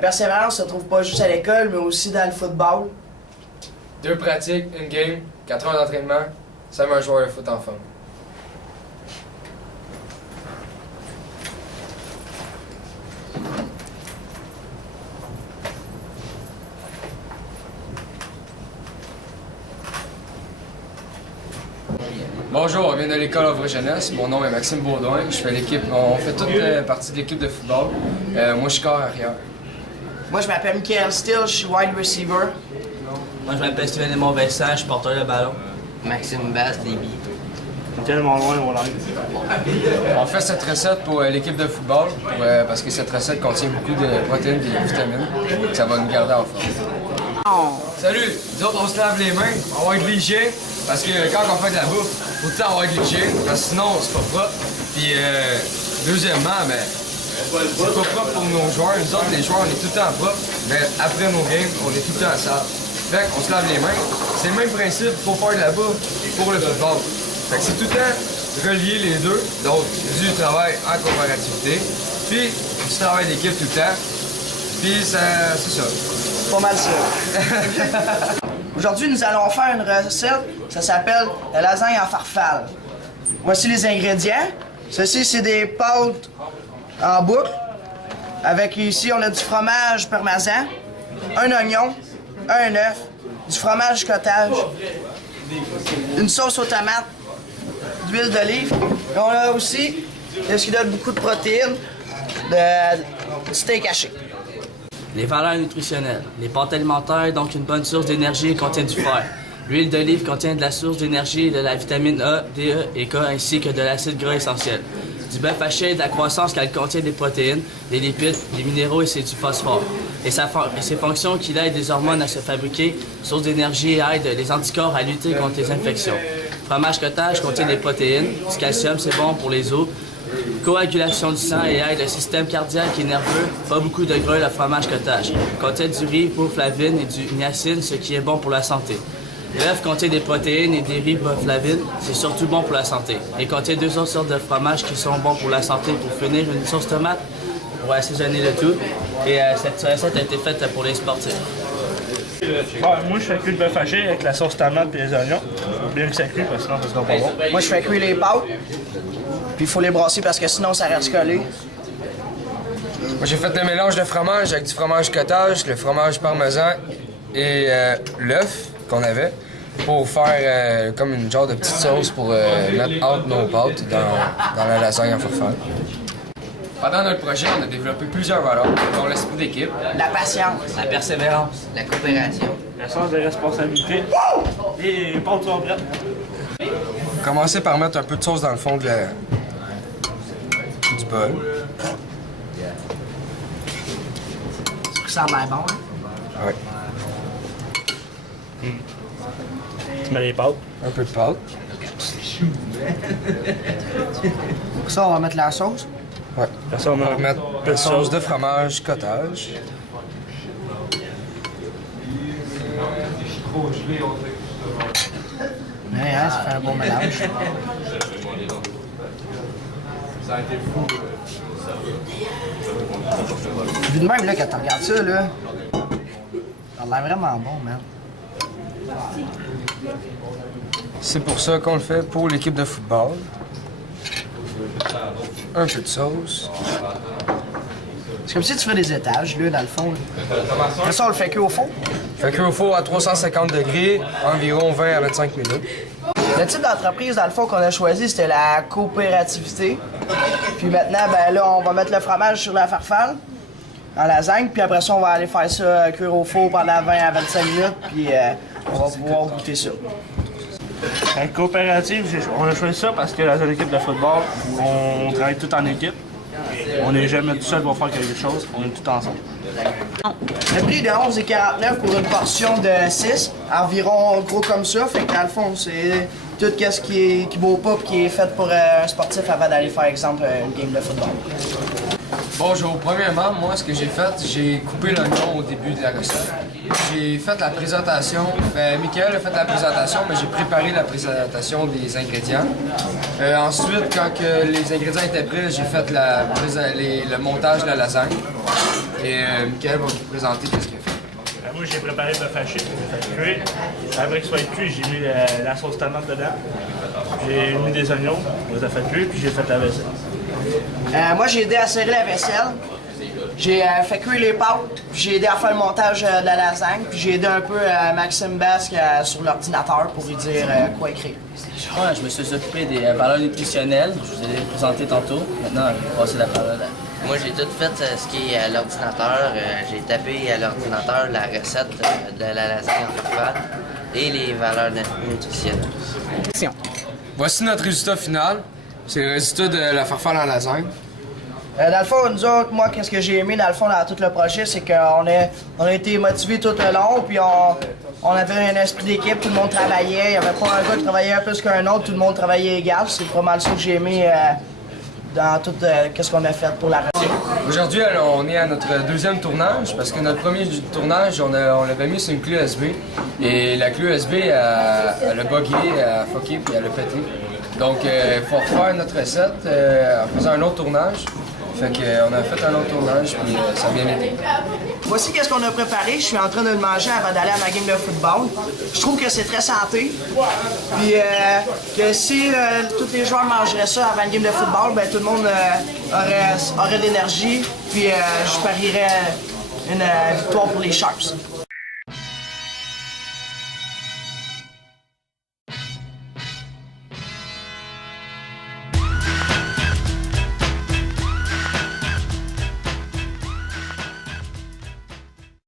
persévérance se trouve pas juste à l'école, mais aussi dans le football. 2 pratiques, une game, 4 heures d'entraînement, ça met un joueur de foot en forme. Bonjour, on vient de l'école Ouvre Jeunesse. Mon nom est Maxime Baudouin. Je fais l'équipe. On fait toute partie de l'équipe de football. Moi, je suis corps arrière. Moi, je m'appelle Michael Steele, je suis wide receiver. Moi, je m'appelle Steven Aymon Vincent, je suis porteur de ballon. Maxime Basse, débit. Tellement loin, mon langue. On fait cette recette pour l'équipe de football parce que cette recette contient beaucoup de protéines et de vitamines. Ça va nous garder en forme. Salut! Nous autres, on se lave les mains, on va être léger parce que quand on fait de la bouffe, faut tout le temps on va être léger parce que sinon, c'est pas propre. Puis, deuxièmement, c'est pas propre pour nos joueurs. Nous autres, les joueurs, on est tout le temps propre, mais après nos games, on est tout le temps sale. Fait qu'on se lave les mains. C'est le même principe pour faire de la bouffe pour le football. Fait que c'est tout le temps relier les deux, donc du travail en coopérativité, puis du travail d'équipe tout le temps, puis c'est ça. Pas mal ça. Aujourd'hui, nous allons faire une recette, ça s'appelle la lasagne en farfalle. Voici les ingrédients. Ceci, c'est des pâtes en boucle. Avec ici, on a du fromage parmesan, un oignon, un œuf, du fromage cottage, une sauce aux tomates, d'huile d'olive. Et on a aussi ce qui donne beaucoup de protéines, du steak haché. Les valeurs nutritionnelles. Les pâtes alimentaires, donc une bonne source d'énergie, contiennent du fer. L'huile d'olive contient de la source d'énergie et de la vitamine A, D, E et K, ainsi que de l'acide gras essentiel. Du bœuf haché, de la croissance car il contient des protéines, des lipides, des minéraux et c'est du phosphore. Et ses fonctions qu'il aide des hormones à se fabriquer, source d'énergie et aide les anticorps à lutter contre les infections. Fromage cottage contient des protéines, du calcium, c'est bon pour les os, coagulation du sang et aide le système cardiaque et nerveux, pas beaucoup de gras le fromage cottage. Contient du riboflavine et du niacine, ce qui est bon pour la santé. L'œuf contient des protéines et des riboflavines, c'est surtout bon pour la santé. Il contient 2 autres sortes de fromages qui sont bons pour la santé pour finir une sauce tomate pour assaisonner le tout. Et cette recette a été faite pour les sportifs. Bon, moi, je fais cuire le bœuf haché avec la sauce tomate et les oignons. Bien que ça cuit, parce que sinon, ça sera pas bon. Moi, je fais cuire les pâtes, puis il faut les brasser parce que sinon, ça reste collé. Moi, j'ai fait le mélange de fromage avec du fromage cottage, le fromage parmesan et l'œuf qu'on avait pour faire comme une genre de petite sauce pour mettre entre nos pâtes dans la lasagne en farfalle. Pendant notre projet, on a développé plusieurs valeurs, dont l'esprit d'équipe, La patience. La persévérance. La coopération. Le sens de responsabilité. Et les pâtes sont prêtes. Commencer par mettre un peu de sauce dans le fond du bol. Ça a l'air bon, hein? Ouais. Tu mets les pâtes. Un peu de pâte. Pour ça, on va mettre la sauce. Ouais. Après ça, on On va met mettre un peu de sauce de fromage cottage. Ouais, hein, ça fait un bon mélange. Vu de même, là, quand tu regardes ça, là, ça a l'air vraiment bon, man. C'est pour ça qu'on le fait pour l'équipe de football. Un peu de sauce. C'est comme si tu fais des étages, là, dans le fond. Là. Après ça, on le fait cuire au four. Fait qu'au four à 350 degrés, environ 20 à 25 minutes. Le type d'entreprise, dans le fond, qu'on a choisi, c'était la coopérativité. Puis maintenant, ben là, on va mettre le fromage sur la farfalle, en lasagne, puis après ça, on va aller faire ça cuire au four pendant 20 à 25 minutes, puis on va pouvoir goûter ça. La coopérative, on a choisi ça parce que dans une équipe de football, on travaille tout en équipe. On n'est jamais tout seul pour faire quelque chose, on est tout ensemble. Le prix est de 11,49 pour une portion de 6, environ gros comme ça. Fait que dans le fond, c'est tout ce qui vaut pas et qui est fait pour un sportif avant d'aller faire, exemple, une game de football. Bon, premièrement, moi, ce que j'ai fait, j'ai coupé l'oignon au début de la recette. J'ai fait la présentation. Michael a fait la présentation, mais j'ai préparé la présentation des ingrédients. Ensuite, quand que les ingrédients étaient prêts, j'ai fait le montage de la lasagne. Et Michael va vous présenter ce qu'il a fait. Moi, j'ai préparé le bœuf haché, j'ai fait cuire. Après qu'il soit cuit, j'ai mis la sauce tomate dedans. J'ai mis des oignons, on les a fait cuire, puis j'ai fait la vaisselle. Moi, j'ai aidé à serrer la vaisselle. J'ai fait cuire les pâtes, puis j'ai aidé à faire le montage de la lasagne, puis j'ai aidé un peu Maxime Basque sur l'ordinateur pour lui dire quoi écrire. Ouais, je me suis occupé des valeurs nutritionnelles, je vous ai présenté tantôt. Maintenant, je vais passer la parole à... Moi, j'ai tout fait ce qui est à l'ordinateur. J'ai tapé à l'ordinateur la recette de la lasagne en farfalle et les valeurs nutritionnelles. Voici notre résultat final. C'est le résultat de la farfalle en lasagne. Dans le fond, nous autres, moi, qu'est-ce que j'ai aimé dans le fond dans tout le projet, c'est qu'on a été motivés tout le long, puis on avait un esprit d'équipe, tout le monde travaillait, il n'y avait pas un gars qui travaillait un plus qu'un autre, tout le monde travaillait égal. C'est pas mal ça que j'ai aimé dans tout qu'est-ce qu'on a fait pour la recette. Aujourd'hui, on est à notre deuxième tournage, parce que notre premier tournage, on l'avait mis sur une clé USB, et la clé USB, elle a bugué, elle a fucké, puis elle a pété. Donc, il faut refaire notre recette en faisant un autre tournage. Fait qu'on a fait un autre tournage, puis ça a bien été. Voici qu'est-ce qu'on a préparé. Je suis en train de le manger avant d'aller à ma game de football. Je trouve que c'est très santé. Puis que si tous les joueurs mangeraient ça avant une game de football, ben tout le monde aurait de l'énergie. Puis je parierais une victoire pour les Sharks.